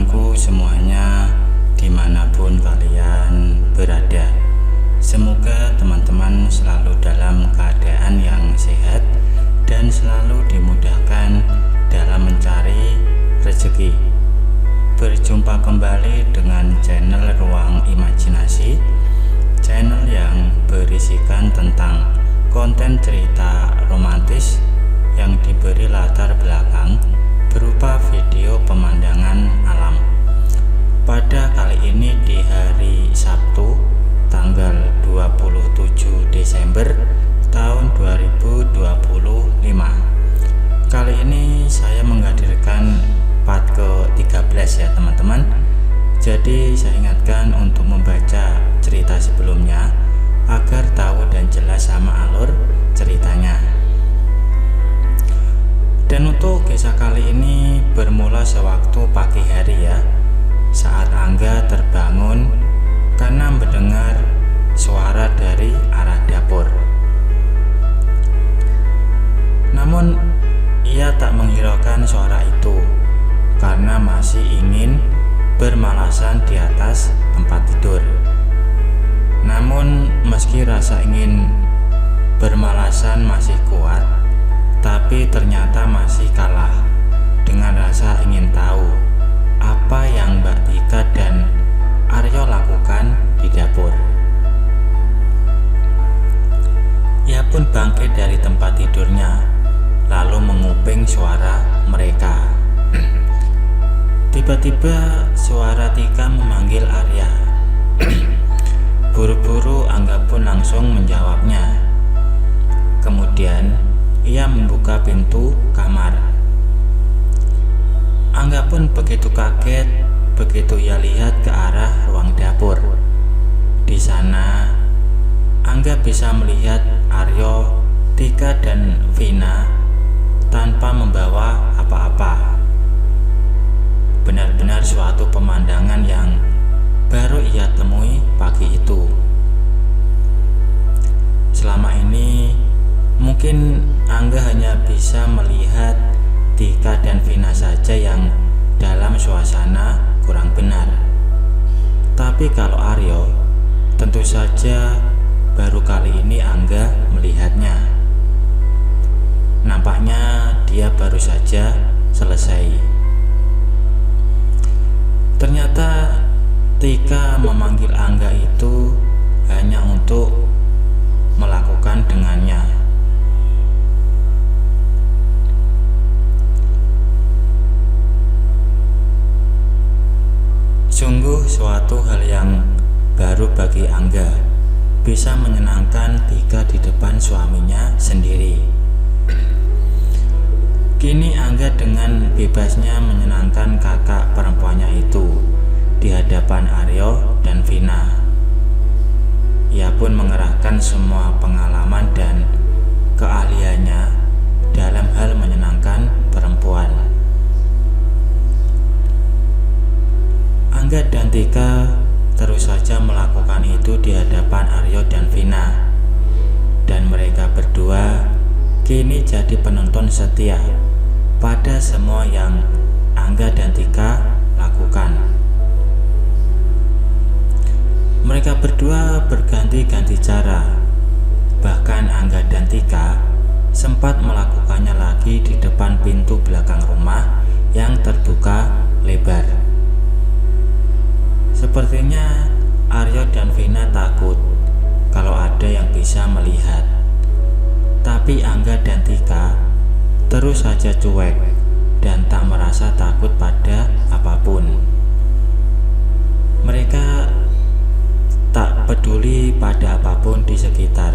teman-temanku semuanya dimanapun kalian berada. Semoga teman-teman selalu dalam keadaan yang sehat dan selalu dimudahkan dalam mencari rezeki. Berjumpa kembali dengan channel Ruang Imajinasi, channel yang berisikan tentang konten cerita romantis yang diberi latar belakang berupa video pemandangan alam. Pada kali ini di hari Sabtu tanggal 27 Desember tahun 2025. Kali ini saya menghadirkan part ke-13 ya teman-teman. Jadi saya ingatkan untuk membaca cerita sebelumnya agar tahu dan jelas sama alur ceritanya. Dan untuk kisah kali ini bermula sewaktu pagi hari ya, saat Angga terbangun karena mendengar suara dari arah dapur. Namun ia tak menghiraukan suara itu karena masih ingin bermalasan di atas tempat tidur. Namun meski rasa ingin bermalasan masih kuat, tapi ternyata masih kalah dengan rasa ingin tahu apa yang Mbak Tika dan Aryo lakukan di dapur. Ia pun bangkit dari tempat tidurnya, lalu menguping suara mereka. Tiba-tiba suara Tika memanggil Arya. Buru-buru Angga pun langsung menjawabnya. Kemudian ia membuka pintu kamar. Angga pun begitu kaget begitu ia lihat ke arah ruang dapur. Di sana Angga bisa melihat Aryo, Tika dan Vina tanpa membawa apa-apa. Benar-benar suatu pemandangan yang baru ia temui pagi itu. Selama ini mungkin Angga hanya bisa melihat Tika dan Vina saja yang dalam suasana kurang benar. Tapi kalau Aryo, tentu saja baru kali ini Angga melihatnya. Nampaknya dia baru saja selesai. Ternyata Tika memanggil Angga itu hanya untuk melakukan dengannya. Sungguh suatu hal yang baru bagi Angga, bisa menyenangkan Tika di depan suaminya sendiri. Kini Angga dengan bebasnya menyenangkan kakak perempuannya itu di hadapan Aryo dan Vina. Ia pun mengerahkan semua pengalaman dan keahliannya dalam hal menyenangkan perempuan. Angga dan Tika terus saja melakukan itu di hadapan Aryo dan Vina. Dan mereka berdua kini jadi penonton setia pada semua yang Angga dan Tika lakukan. Mereka berdua berganti-ganti cara. Bahkan Angga dan Tika sempat melakukannya lagi di depan pintu belakang rumah yang terbuka lebar. Sepertinya Aryo dan Vina takut kalau ada yang bisa melihat. Tapi Angga dan Tika terus saja cuek dan tak merasa takut pada apapun. Mereka tak peduli pada apapun di sekitar.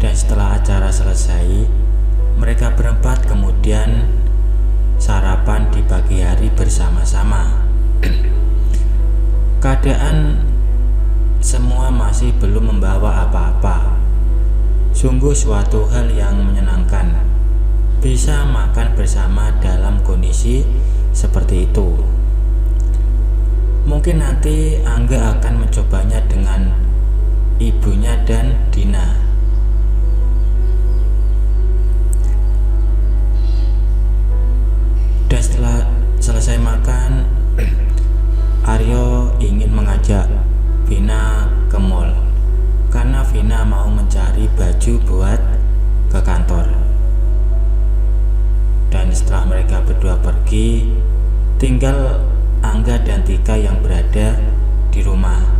Dan setelah acara selesai, mereka berempat kemudian sarapan di pagi hari bersama-sama. Keadaan semua masih belum membawa apa-apa. Sungguh suatu hal yang menyenangkan bisa makan bersama dalam kondisi seperti itu. Mungkin nanti Angga akan mencobanya dengan ibunya dan Dina. Dan setelah mereka berdua pergi, tinggal Angga dan Tika yang berada di rumah.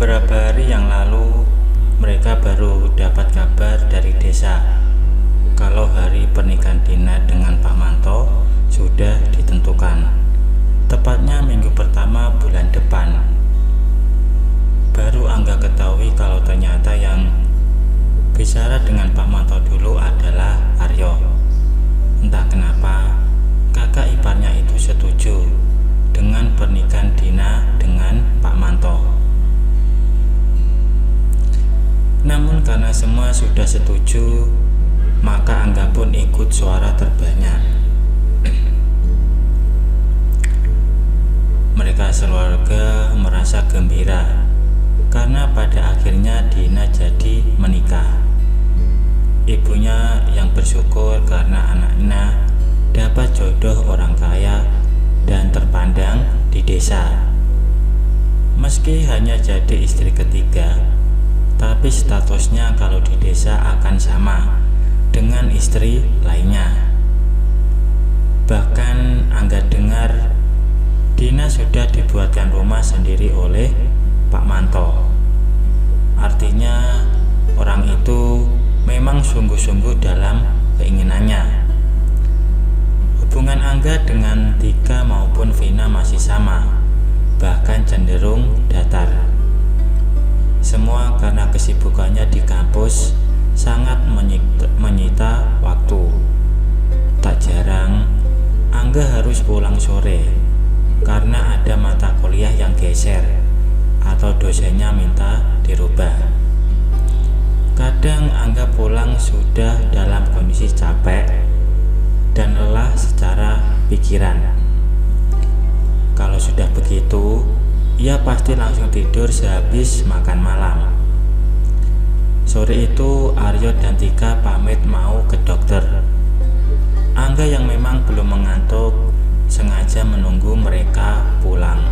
Beberapa hari yang lalu, mereka baru dapat kabar dari desa kalau hari pernikahan Dina dengan Pak Manto sudah ditentukan, tepatnya minggu pertama bulan depan. Baru Angga ketahui kalau ternyata yang bicara dengan Pak Manto dulu adalah Aryo. Entah kenapa kakak iparnya itu setuju dengan pernikahan Dina dengan Pak Manto. Namun karena semua sudah setuju, maka Angga pun ikut suara terbanyak. Mereka sekeluarga merasa gembira karena pada akhirnya Dina jadi menikah. Ibunya yang bersyukur karena anaknya dapat jodoh orang kaya dan terpandang di desa. Meski hanya jadi istri ketiga, tapi statusnya kalau di desa akan sama dengan istri lainnya. Bahkan Angga dengar Dina sudah dibuatkan rumah sendiri oleh Pak Manto. Artinya orang itu memang sungguh-sungguh dalam keinginannya. Hubungan Angga dengan Tika maupun Vina masih sama, bahkan cenderung datar. Semua karena kesibukannya di kampus sangat menyita waktu. Tak jarang Angga harus pulang sore karena ada mata kuliah yang geser atau dosennya minta dirubah. Kadang Angga pulang sudah dalam kondisi capek dan lelah secara pikiran. Kalau sudah begitu, ia pasti langsung tidur sehabis makan malam. Sore itu Aryo dan Tika pamit mau ke dokter. Angga yang memang belum mengantuk sengaja menunggu mereka pulang.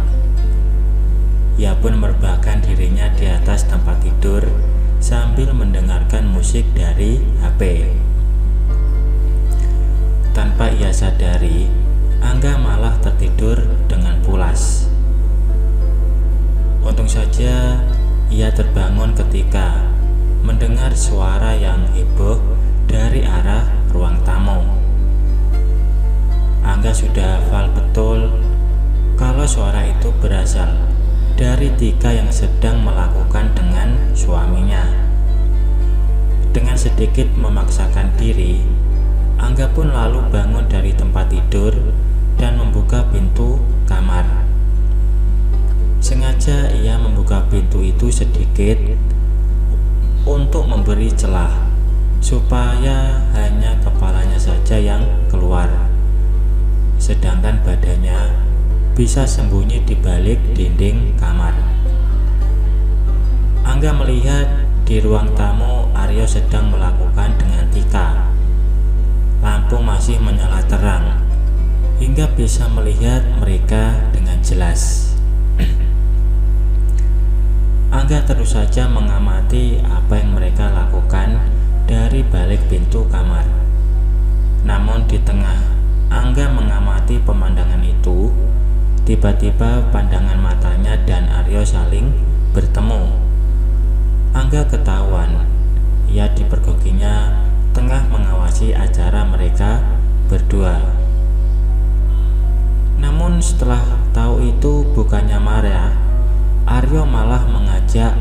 Ia pun merebahkan dirinya di atas tempat tidur sambil mendengarkan musik dari HP. Tanpa ia sadari, Angga malah tertidur dengan pulas. Untung saja ia terbangun ketika mendengar suara yang heboh dari arah ruang tamu. Angga sudah hafal betul kalau suara itu berasal dari Tika yang sedang melakukan dengan suaminya. Dengan sedikit memaksakan diri, Angga pun lalu bangun dari tempat tidur dan membuka pintu kamar. Sengaja ia membuka pintu itu sedikit untuk memberi celah supaya hanya kepalanya saja yang keluar, sedangkan badannya bisa sembunyi di balik dinding kamar. Angga melihat di ruang tamu Aryo sedang melakukan dengan Tika. Lampu masih menyala terang hingga bisa melihat mereka dengan jelas. Angga terus saja mengamati apa yang mereka lakukan dari balik pintu kamar. Namun di tengah Angga mengamati pemandangan itu, tiba-tiba pandangan matanya dan Aryo saling bertemu. Angga ketahuan ia dipergokinya tengah mengawasi acara mereka berdua. Namun setelah tahu itu bukannya marah, Aryo malah mengajak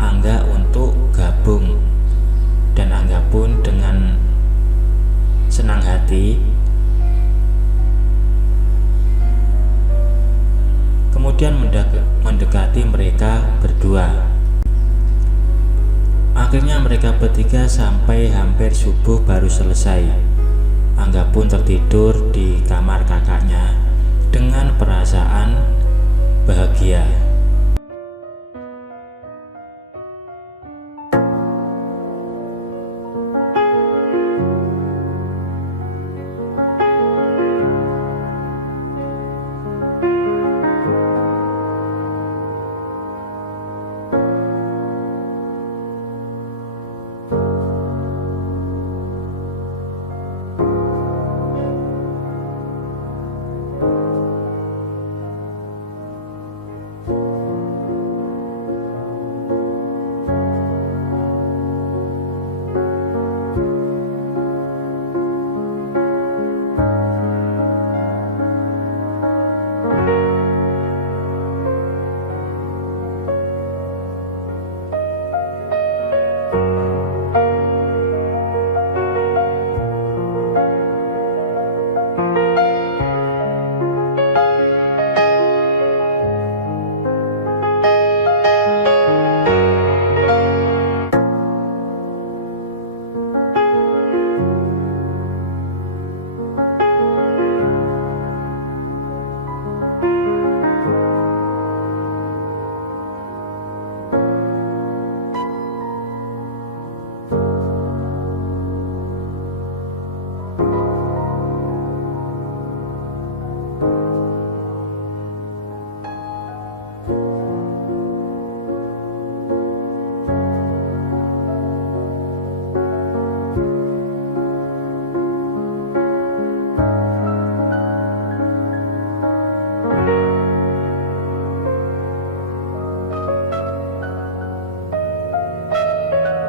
Angga untuk gabung, dan Angga pun dengan senang hati kemudian mendekati mereka berdua. Akhirnya mereka bertiga sampai hampir subuh baru selesai. Angga pun tertidur di kamar kakaknya dengan perasaan bahagia.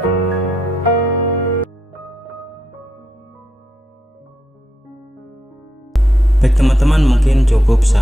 Baik teman-teman, mungkin cukup sampai